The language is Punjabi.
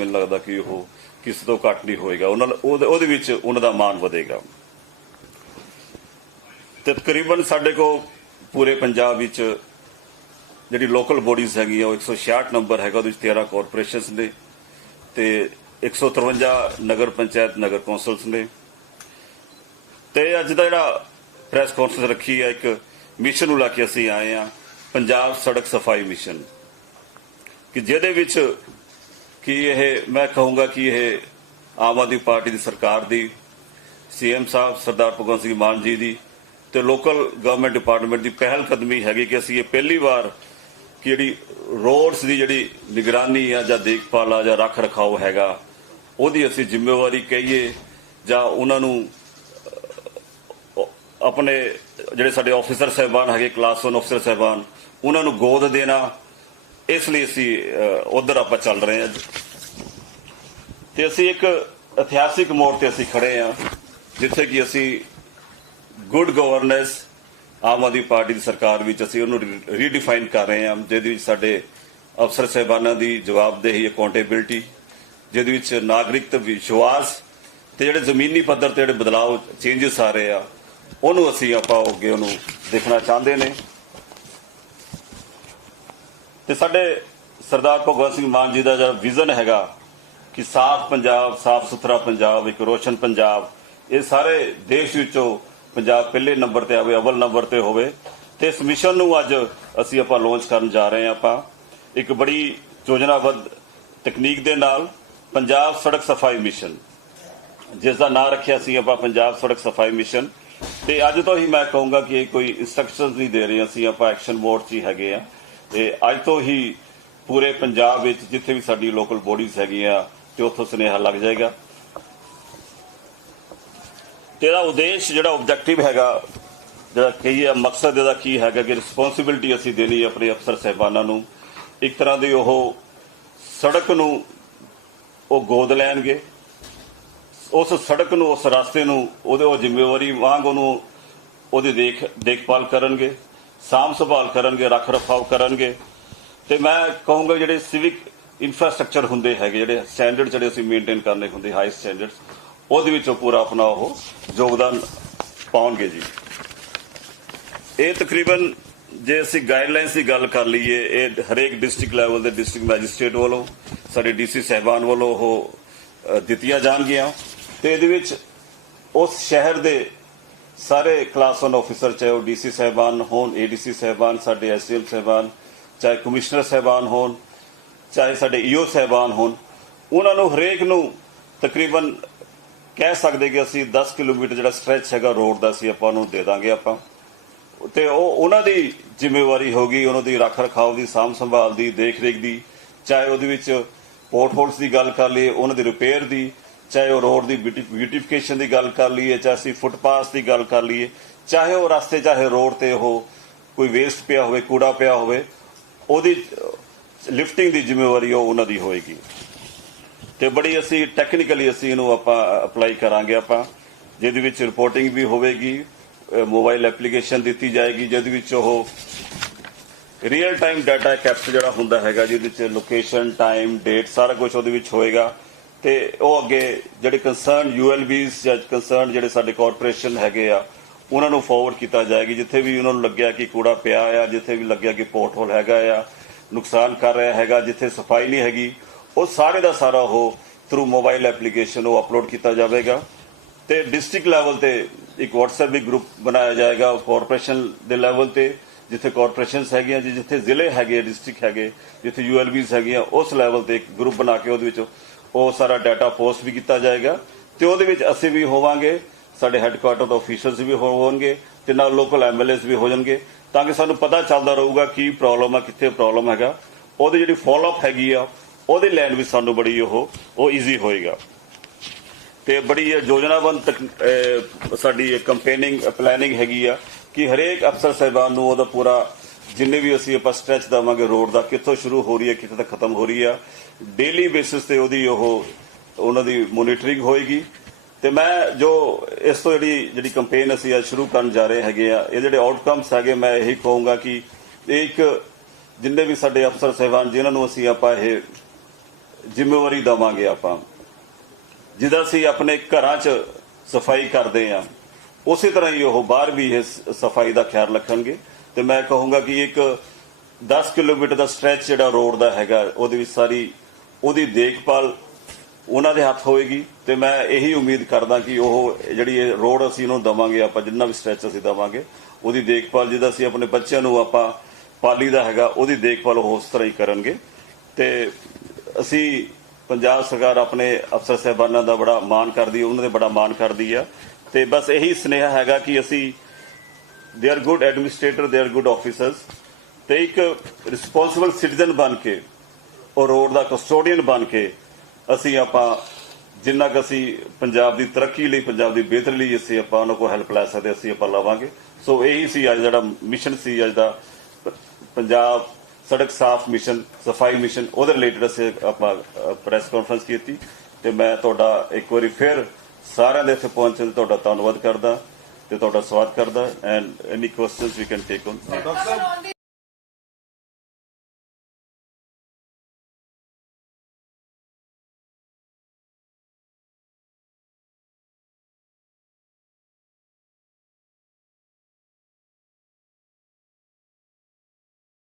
ਮੈਨੂੰ ਲੱਗਦਾ ਕਿ ਉਹ ਕਿਸੇ ਤੋਂ ਘੱਟ ਨਹੀਂ ਹੋਏਗਾ। ਉਹਨਾਂ ਉਹਦੇ ਵਿੱਚ ਉਹਨਾਂ ਦਾ ਮਾਣ ਵਧੇਗਾ। ਤੇ ਤਕਰੀਬਨ ਸਾਡੇ ਕੋਲ ਪੂਰੇ ਪੰਜਾਬ ਵਿੱਚ ਜਿਹੜੀ ਲੋਕਲ ਬੋਡੀਜ਼ ਹੈਗੀਆਂ ਉਹ 166 ਨੰਬਰ ਹੈਗਾ, ਉਹਦੇ ਵਿੱਚ 13 ਕਾਰਪੋਰੇਸ਼ਨਸ ਨੇ ਤੇ 153 ਨਗਰ ਪੰਚਾਇਤ, ਨਗਰ ਕੌਂਸਲਸ ਨੇ। ਤੇ ਅੱਜ ਦਾ ਜਿਹੜਾ ਪ੍ਰੈਸ ਕਾਨਫਰੰਸ ਰੱਖੀ ਹੈ ਇੱਕ ਮਿਸ਼ਨ ਨੂੰ ਲੈ ਕੇ ਅਸੀਂ ਆਏ ਆ, ਪੰਜਾਬ ਸੜਕ ਸਫ਼ਾਈ ਮਿਸ਼ਨ ਕਿ ਜਿਹਦੇ ਵਿੱਚ ਕਿ ਇਹ, ਮੈਂ ਕਹੂੰਗਾ ਕਿ ਇਹ ਆਮ ਆਦਮੀ ਪਾਰਟੀ ਦੀ ਸਰਕਾਰ ਦੀ, ਸੀਐਮ ਸਾਹਿਬ ਸਰਦਾਰ ਭਗਵੰਤ ਸਿੰਘ ਮਾਨ ਜੀ ਦੀ ਤੇ ਲੋਕਲ ਗਵਰਨਮੈਂਟ ਡਿਪਾਰਟਮੈਂਟ ਦੀ ਪਹਿਲ ਕਦਮੀ ਹੈਗੀ ਕਿ ਅਸੀਂ ਇਹ ਪਹਿਲੀ ਵਾਰ ਕਿ ਜਿਹੜੀ ਰੋਡਸ ਦੀ ਜਿਹੜੀ ਨਿਗਰਾਨੀ ਆ ਜਾਂ ਦੇਖਭਾਲ ਆ ਜਾਂ ਰੱਖ ਰਖਾਓ ਹੈਗਾ, ਉਹਦੀ ਅਸੀਂ ਜ਼ਿੰਮੇਵਾਰੀ ਕਹੀਏ ਜਾਂ ਉਹਨਾਂ ਨੂੰ ਆਪਣੇ ਜਿਹੜੇ ਸਾਡੇ ਆਫੀਸਰ ਸਹਿਬਾਨ ਹੈਗੇ ਕਲਾਸ 1 ਆਫੀਸਰ ਸਹਿਬਾਨ, ਉਹਨਾਂ ਨੂੰ ਗੋਦ ਦੇਣਾ ਇਸ ਲਈ ਅਸੀਂ ਉਧਰ ਆਪਾਂ ਚੱਲ ਰਹੇ ਹਾਂ। ਅੱਜ ਤੇ ਅਸੀਂ ਇੱਕ ਇਤਿਹਾਸਿਕ ਮੋੜ ਤੇ ਅਸੀਂ ਖੜੇ ਹਾਂ, ਜਿੱਥੇ ਕਿ ਅਸੀਂ good governance Aam Aadmi party ਦੀ ਸਰਕਾਰ ਵਿੱਚ ਅਸੀਂ ਉਹਨੂੰ ਰੀਡਿਫਾਈਨ ਕਰ ਰਹੇ ਹਾਂ, ਜਿਹਦੇ ਵਿੱਚ ਸਾਡੇ ਅਫਸਰ ਸਹਿਬਾਨਾਂ ਦੀ ਜਵਾਬਦੇਹੀ ਅਕਾਊਂਟੇਬਿਲਟੀ ਜਿਹਦੇ ਵਿੱਚ ਨਾਗਰਿਕ ਤੇ ਵਿਸ਼ਵਾਸ ਤੇ ਜਿਹੜੇ ਜ਼ਮੀਨੀ ਪੱਧਰ ਤੇ ਜਿਹੜੇ ਬਦਲਾਅ ਚੇਂਜਸ ਆ ਰਹੇ ਆ, ਉਹਨੂੰ ਅਸੀਂ ਆਪਾਂ ਅੱਗੇ ਉਹਨੂੰ ਦੇਖਣਾ ਚਾਹੁੰਦੇ ਨੇ। ਤੇ ਸਾਡੇ ਸਰਦਾਰ ਭਗਵੰਤ ਸਿੰਘ ਮਾਨ ਜੀ ਦਾ ਜਿਹੜਾ ਵਿਜ਼ਨ ਹੈਗਾ ਕਿ ਸਾਫ਼ ਪੰਜਾਬ, ਸਾਫ਼ ਸੁਥਰਾ ਪੰਜਾਬ, ਇੱਕ ਰੋਸ਼ਨ ਪੰਜਾਬ, ਇਹ ਸਾਰੇ ਦੇਸ਼ ਵਿੱਚੋਂ ਪੰਜਾਬ ਪਹਿਲੇ ਨੰਬਰ ਤੇ ਆਵੇ, ਅਵਲ ਨੰਬਰ ਤੇ ਹੋਵੇ। ਤੇ ਇਸ ਮਿਸ਼ਨ ਨੂੰ ਅੱਜ ਅਸੀਂ ਆਪਾਂ ਲਾਂਚ ਕਰਨ ਜਾ ਰਹੇ ਹਾਂ ਆਪਾਂ। ਇੱਕ ਬੜੀ ਯੋਜਨਾਬੱਧ ਤਕਨੀਕ ਦੇ ਨਾਲ ਪੰਜਾਬ ਸੜਕ ਸਫ਼ਾਈ ਮਿਸ਼ਨ ਜਿਸ ਦਾ ਨਾਮ ਰੱਖਿਆ ਸੀ ਆਪਾਂ ਪੰਜਾਬ ਸੜਕ ਸਫ਼ਾਈ ਮਿਸ਼ਨ ਤੇ ਅੱਜ ਤੋਂ ਹੀ ਮੈਂ ਕਹੂੰਗਾ ਕਿ ਇਹ ਕੋਈ ਇਨਸਟਰਕਸ਼ਨਸ ਨਹੀਂ ਦੇ ਰਹੇ, ਅਸੀਂ ਆਪਾਂ ਐਕਸ਼ਨ ਮੋਡ 'ਚ ਹੀ ਹੈਗੇ ਆ ਤੇ ਅੱਜ ਤੋਂ ਹੀ ਪੂਰੇ ਪੰਜਾਬ ਵਿੱਚ ਜਿੱਥੇ ਵੀ ਸਾਡੀ ਲੋਕਲ ਬੋਡੀਜ਼ ਹੈਗੀਆਂ ਤੇ ਉੱਥੋਂ ਸੁਨੇਹਾ ਲੱਗ ਜਾਏਗਾ। ਤੇਰਾ ਉਦੇਸ਼ ਜਿਹੜਾ ਆਬਜੈਕਟਿਵ ਹੈਗਾ, ਜਿਹੜਾ ਕੀ ਹੈ ਮਕਸਦ ਇਹਦਾ ਕੀ ਹੈਗਾ ਕਿ ਰਿਸਪੌਂਸਿਬਿਲਟੀ ਅਸੀਂ ਦੇਣੀ ਆਪਣੇ ਅਫਸਰ ਸਹਿਬਾਨਾਂ ਨੂੰ। ਇੱਕ ਤਰ੍ਹਾਂ ਦੀ ਉਹ ਸੜਕ ਨੂੰ ਉਹ ਗੋਦ ਲੈਣਗੇ। ਉਸ ਸੜਕ ਨੂੰ, ਉਸ ਰਸਤੇ ਨੂੰ, ਉਹਦੇ ਉਹ ਜ਼ਿੰਮੇਵਾਰੀ ਵਾਂਗ ਉਹਨੂੰ ਉਹਦੀ ਦੇਖ, ਦੇਖਭਾਲ ਕਰਨਗੇ। ਸਾਂਭ ਸੰਭਾਲ ਕਰਨਗੇ, ਰੱਖ ਰਖਾਵ ਕਰਨਗੇ। ਤੇ ਮੈਂ ਕਹੂੰਗਾ ਜਿਹੜੇ ਸਿਵਿਕ ਇਨਫਰਾਸਟ੍ਰਕਚਰ ਹੁੰਦੇ ਹੈਗੇ, ਜਿਹੜੇ ਸਟੈਂਡਰਡ ਜਿਹੜੇ ਅਸੀਂ ਮੇਨਟੇਨ ਕਰਨੇ ਹੁੰਦੇ ਹਾਈ ਸਟੈਂਡਰਡਸ ਉਹਦੇ ਵਿੱਚੋਂ ਪੂਰਾ ਆਪਣਾ ਉਹ ਯੋਗਦਾਨ ਪਾਉਣਗੇ ਜੀ। ਇਹ ਤਕਰੀਬਨ ਜੇ ਅਸੀਂ ਗਾਈਡਲਾਈਨਸ ਦੀ ਗੱਲ ਕਰ ਲਈਏ, ਇਹ ਹਰੇਕ ਡਿਸਟ੍ਰਿਕਟ ਲੈਵਲ ਦੇ ਡਿਸਟ੍ਰਿਕਟ ਮੈਜਿਸਟ੍ਰੇਟ ਵੱਲੋਂ, ਸਾਡੇ ਡੀਸੀ ਸਹਿਬਾਨ ਵੱਲੋਂ ਉਹ ਦਿੱਤੀਆਂ ਜਾਣਗੀਆਂ। ਤੇ ਇਹਦੇ ਵਿੱਚ ਉਸ ਸ਼ਹਿਰ ਦੇ ਸਾਰੇ ਕਲਾਸ 1 ਆਫੀਸਰ ਚਾਹੇ ਉਹ ਡੀਸੀ ਸਹਿਬਾਨ ਹੋਣ ਏਡੀਸੀ ਸਹਿਬਾਨ, ਸਾਡੇ ਐਸਡੀਐਮ ਸਹਿਬਾਨ, ਚਾਹੇ ਕਮਿਸ਼ਨਰ ਸਹਿਬਾਨ ਹੋਣ, ਚਾਹੇ ਸਾਡੇ ਈਓ ਸਹਿਬਾਨ ਹੋਣ, ਉਹਨਾਂ ਨੂੰ ਹਰੇਕ ਨੂੰ ਤਕਰੀਬਨ ਕਹਿ ਸਕਦੇ ਕਿ ਅਸੀਂ 10 ਕਿਲੋਮੀਟਰ ਜਿਹੜਾ ਸਟ੍ਰੈਚ ਹੈਗਾ ਰੋਡ ਦਾ ਅਸੀਂ ਆਪਾਂ ਨੂੰ ਦੇ ਦਾਂਗੇ ਆਪਾਂ। ਤੇ ਉਹ ਉਹਨਾਂ ਦੀ ਜ਼ਿੰਮੇਵਾਰੀ ਹੋਗੀ ਉਹਨਾਂ ਦੀ ਰੱਖ ਰਖਾਵ ਦੀ, ਸਾਂਭ ਸੰਭਾਲ ਦੀ, ਦੇਖ ਰੇਖ ਦੀ, ਚਾਹੇ ਉਹਦੇ ਵਿੱਚ ਪੋਰਟ ਹੋਲਸ ਦੀ ਗੱਲ ਕਰ ਲਈਏ, ਉਹਨਾਂ ਦੀ ਰਿਪੇਅਰ ਦੀ ਚਾਹੇ ਉਹ ਰੋਡ ਦੀ ਬਿਊਟੀਫਿਕੇਸ਼ਨ ਦੀ ਗੱਲ ਕਰ ਲਈਏ, ਚਾਹੇ ਅਸੀਂ ਫੁੱਟਪਾਥ ਦੀ ਗੱਲ ਕਰ ਲਈਏ, ਚਾਹੇ ਉਹ ਰਸਤੇ, ਚਾਹੇ ਰੋਡ ਤੇ ਉਹ ਕੋਈ ਵੇਸਟ ਪਿਆ ਹੋਵੇ, ਕੂੜਾ ਪਿਆ ਹੋਵੇ, ਉਹਦੀ ਲਿਫਟਿੰਗ ਦੀ ਜ਼ਿੰਮੇਵਾਰੀ ਉਹ ਉਹਨਾਂ ਦੀ ਹੋਏਗੀ। ਤੇ ਬੜੀ ਅਸੀਂ ਟੈਕਨੀਕਲੀ ਅਸੀਂ ਇਹਨੂੰ ਆਪਾਂ ਅਪਲਾਈ ਕਰਾਂਗੇ ਆਪਾਂ, ਜਿਹਦੇ ਵਿੱਚ ਰਿਪੋਰਟਿੰਗ ਵੀ ਹੋਵੇਗੀ ਮੋਬਾਈਲ ਐਪਲੀਕੇਸ਼ਨ ਦਿੱਤੀ ਜਾਏਗੀ, ਜਿਹਦੇ ਵਿੱਚ ਉਹ ਰੀਅਲ ਟਾਈਮ ਡਾਟਾ ਕੈਪਚਰ ਜਿਹੜਾ ਹੁੰਦਾ ਹੈਗਾ, ਜਿਹਦੇ ਵਿੱਚ ਲੋਕੇਸ਼ਨ ਟਾਈਮ ਡੇਟ ਸਾਰਾ ਕੁਝ ਉਹਦੇ ਵਿੱਚ ਹੋਏਗਾ। ਤੇ ਉਹ ਅੱਗੇ ਜਿਹੜੇ ਕੰਸਰਨ ਯੂਐਲਬੀਸ ਜਾਂ ਕੰਸਰਨ ਜਿਹੜੇ ਸਾਡੇ ਕਾਰਪੋਰੇਸ਼ਨ ਹੈਗੇ ਆ, ਉਹਨਾਂ ਨੂੰ ਫਾਰਵਰਡ ਕੀਤਾ ਜਾਏਗੀ। ਜਿੱਥੇ ਵੀ ਉਹਨਾਂ ਨੂੰ ਲੱਗਿਆ ਕਿ ਕੂੜਾ ਪਿਆ ਆ, ਜਿੱਥੇ ਵੀ ਲੱਗਿਆ ਕਿ ਪੋਰਟ ਹੋਲ ਹੈਗਾ ਆ, ਨੁਕਸਾਨ ਕਰ ਰਿਹਾ ਹੈਗਾ, ਜਿੱਥੇ ਸਫ਼ਾਈ ਨਹੀਂ ਹੈਗੀ, ਉਹ ਸਾਰੇ ਦਾ ਸਾਰਾ ਉਹ ਥਰੂ ਮੋਬਾਈਲ ਐਪਲੀਕੇਸ਼ਨ ਉਹ ਅਪਲੋਡ ਕੀਤਾ ਜਾਵੇਗਾ। ਤੇ ਡਿਸਟ੍ਰਿਕਟ ਲੈਵਲ ਤੇ ਇੱਕ WhatsApp ਵੀ ਗਰੁੱਪ ਬਣਾਇਆ ਜਾਏਗਾ ਕਾਰਪੋਰੇਸ਼ਨ ਦੇ ਲੈਵਲ ਤੇ, ਜਿੱਥੇ ਕਾਰਪੋਰੇਸ਼ਨਸ ਹੈਗੀਆਂ ਜਿੱਥੇ ਜ਼ਿਲ੍ਹੇ ਹੈਗੇ ਡਿਸਟ੍ਰਿਕਟ ਹੈਗੇ, ਜਿੱਥੇ ਯੂਐਲਬੀਸ ਹੈਗੀਆਂ, ਉਸ ਲੈਵਲ ਤੇ ਇੱਕ ਗਰੁੱਪ ਬਣਾ ਕੇ ਉਹਦੇ ਵਿੱਚ ਉਹ ਸਾਰਾ ਡਾਟਾ ਪੋਸਟ ਵੀ ਕੀਤਾ ਜਾਏਗਾ ਤੇ ਉਹਦੇ ਵਿੱਚ ਅਸੀਂ ਵੀ ਹੋਵਾਂਗੇ, ਸਾਡੇ ਹੈੱਡਕੁਆਟਰ ਤੋਂ ਅਫੀਸਰਸ ਵੀ ਹੋਣਗੇ ਤੇ ਨਾਲ ਲੋਕਲ ਐਮਐਲਏਸ ਵੀ ਹੋ ਜਾਣਗੇ ਤਾਂ ਕਿ ਸਾਨੂੰ ਪਤਾ ਚੱਲਦਾ ਰਹੂਗਾ ਕੀ ਪ੍ਰੋਬਲਮ ਆ, ਕਿੱਥੇ ਪ੍ਰੋਬਲਮ ਹੈਗਾ। ਉਹਦੀ ਜਿਹੜੀ ਫਾਲੋਅਪ ਹੈਗੀ ਆ, ਉਹਦੇ ਲੈਣ ਵੀ ਸਾਨੂੰ ਬੜੀ ਉਹ ਉਹ ਈਜ਼ੀ ਹੋਏਗਾ। ਤੇ ਬੜੀ ਇਹ ਯੋਜਨਾਬੰਦ ਸਾਡੀ ਕੰਪੇਨਿੰਗ ਪਲੈਨਿੰਗ ਹੈਗੀ ਆ ਕਿ ਹਰੇਕ ਅਫਸਰ ਸਾਹਿਬਾਨ ਨੂੰ ਉਹਦਾ ਪੂਰਾ ਜਿੰਨੇ ਵੀ ਅਸੀਂ ਆਪਾਂ ਸਟ੍ਰੈਚ ਦਵਾਂਗੇ ਰੋਡ ਦਾ, ਕਿੱਥੋਂ ਸ਼ੁਰੂ ਹੋ ਰਹੀ ਹੈ, ਕਿੱਥੇ ਤੱਕ ਖਤਮ ਹੋ ਰਹੀ ਆ ਡੇਲੀ ਬੇਸਿਸ ਤੇ ਉਹਦੀ ਉਹ, ਉਹਨਾਂ ਦੀ ਮੋਨੀਟਰਿੰਗ ਹੋਏਗੀ। ਤੇ ਮੈਂ ਜੋ ਇਸ ਤੋਂ ਜਿਹੜੀ ਜਿਹੜੀ ਕੰਪੇਨ ਅਸੀਂ ਅੱਜ ਸ਼ੁਰੂ ਕਰਨ ਜਾ ਰਹੇ ਹੈਗੇ ਆ, ਇਹ ਜਿਹੜੇ ਆਊਟਕਮਸ ਹੈਗੇ, ਮੈਂ ਇਹੀ ਕਹੂੰਗਾ ਕਿ ਇਹ ਇੱਕ ਜਿੰਨੇ ਵੀ ਸਾਡੇ ਅਫਸਰ ਸਹਿਬਾਨ, ਜਿਨ੍ਹਾਂ ਨੂੰ ਅਸੀਂ ਆਪਾਂ ਇਹ ਜ਼ਿੰਮੇਵਾਰੀ ਦਵਾਂਗੇ ਆਪਾਂ ਜਿਹਦਾ ਅਸੀਂ ਆਪਣੇ ਘਰਾਂ 'ਚ ਸਫ਼ਾਈ ਕਰਦੇ ਆ ਉਸੇ ਤਰ੍ਹਾਂ ਹੀ ਉਹ ਬਾਹਰ ਵੀ ਇਸ ਸਫ਼ਾਈ ਦਾ ਖਿਆਲ ਰੱਖਣਗੇ। ਤੇ ਮੈਂ ਕਹੂੰਗਾ ਕਿ ਇੱਕ 10 ਕਿਲੋਮੀਟਰ ਦਾ ਸਟ੍ਰੈਚ ਜਿਹੜਾ ਰੋਡ ਦਾ ਹੈਗਾ, ਉਹਦੇ ਵਿੱਚ ਸਾਰੀ, ਉਹਦੀ ਦੇਖਭਾਲ ਉਹਨਾਂ ਦੇ ਹੱਥ ਹੋਏਗੀ ਤੇ ਮੈਂ ਇਹੀ ਉਮੀਦ ਕਰਦਾ ਕਿ ਉਹ ਜਿਹੜੀ ਇਹ ਰੋਡ ਅਸੀਂ ਉਹਨੂੰ ਦਵਾਂਗੇ, ਆਪਾਂ ਜਿੰਨਾ ਵੀ ਸਟ੍ਰੈਚ ਅਸੀਂ ਦਵਾਂਗੇ, ਉਹਦੀ ਦੇਖਭਾਲ ਜਿਹਦਾ ਅਸੀਂ ਆਪਣੇ ਬੱਚਿਆਂ ਨੂੰ ਆਪਾਂ ਪਾਲੀ ਦਾ ਹੈਗਾ, ਉਹਦੀ ਦੇਖਭਾਲ ਉਹ ਉਸ ਤਰ੍ਹਾਂ ਹੀ ਕਰਨਗੇ। ਤੇ ਅਸੀਂ ਪੰਜਾਬ ਸਰਕਾਰ ਆਪਣੇ ਅਫਸਰ ਸਾਹਿਬਾਨਾਂ ਦਾ ਬੜਾ ਮਾਣ ਕਰਦੀ ਹੈ, ਉਹਨਾਂ ਦੇ ਬੜਾ ਮਾਣ ਕਰਦੀ ਆ। ਤੇ ਬਸ ਇਹੀ ਸੁਨੇਹਾ ਹੈਗਾ ਕਿ ਅਸੀਂ they are good administrator they are good officers ਤੇ ਇੱਕ ਰਿਸਪੌਂਸਿਬਲ ਸਿਟੀਜ਼ਨ ਬਣ ਕੇ ਉਹ ਰੋਡ ਦਾ ਕਸਟੋਡੀਅਨ ਬਣ ਕੇ ਅਸੀਂ ਆਪਾਂ ਜਿੰਨਾ ਕੁ ਅਸੀਂ ਪੰਜਾਬ ਦੀ ਤਰੱਕੀ ਲਈ, ਪੰਜਾਬ ਦੀ ਬਿਹਤਰੀ ਲਈ ਅਸੀਂ ਆਪਾਂ ਉਹਨਾਂ ਕੋਲ ਹੈਲਪ ਲੈ ਸਕਦੇ, ਅਸੀਂ ਆਪਾਂ ਲਾਵਾਂਗੇ। ਸੋ ਇਹੀ ਸੀ ਅੱਜ ਜਿਹੜਾ ਮਿਸ਼ਨ ਸੀ, ਅੱਜ ਦਾ ਪੰਜਾਬ ਸੜਕ ਸਾਫ਼ ਮਿਸ਼ਨ ਸਫ਼ਾਈ ਮਿਸ਼ਨ ਉਹਦੇ ਰਿਲੇਟਡ ਅਸੀਂ ਆਪਾਂ ਪ੍ਰੈਸ ਕਾਨਫਰੰਸ ਕੀਤੀ। ਤੇ ਮੈਂ ਤੁਹਾਡਾ ਇੱਕ ਵਾਰੀ ਫਿਰ ਸਾਰਿਆਂ ਦੇ ਇੱਥੇ ਪਹੁੰਚਣ ਦਾ ਤੁਹਾਡਾ ਧੰਨਵਾਦ ਕਰਦਾ। without a swad karda and any questions we can take on.